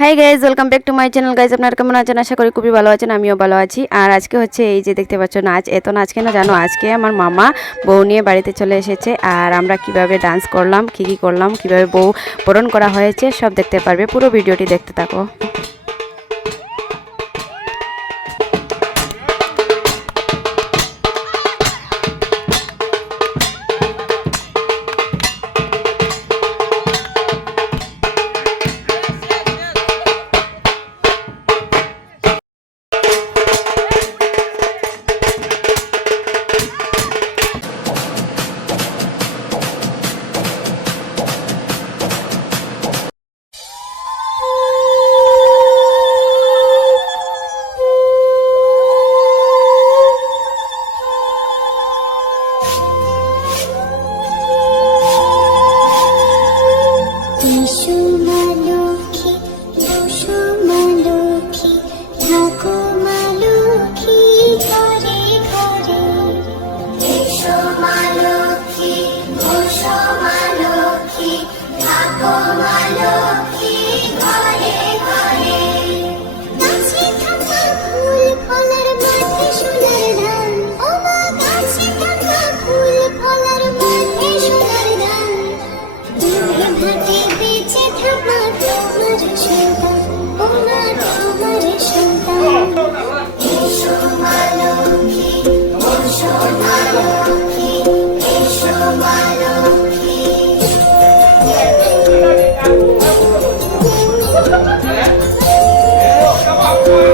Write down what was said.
Hi guys, welcome back to my channel. Guys আপনারা কেমন আছেন? আশা করি খুবই ভালো আছেন, আমিও ভালো আছি। আর আজকে হচ্ছে এই যে দেখতে পাচ্ছ নাচ, এত নাচ কেন জানো? আজকে আমার মামা বউ নিয়ে বাড়িতে চলে এসেছে। আর আমরা কিভাবে ডান্স করলাম, কী করলাম, কিভাবে বউ বরণ করা হয়েছে সব দেখতে পারবে। পুরো ভিডিওটি দেখতে থাকো। Come on.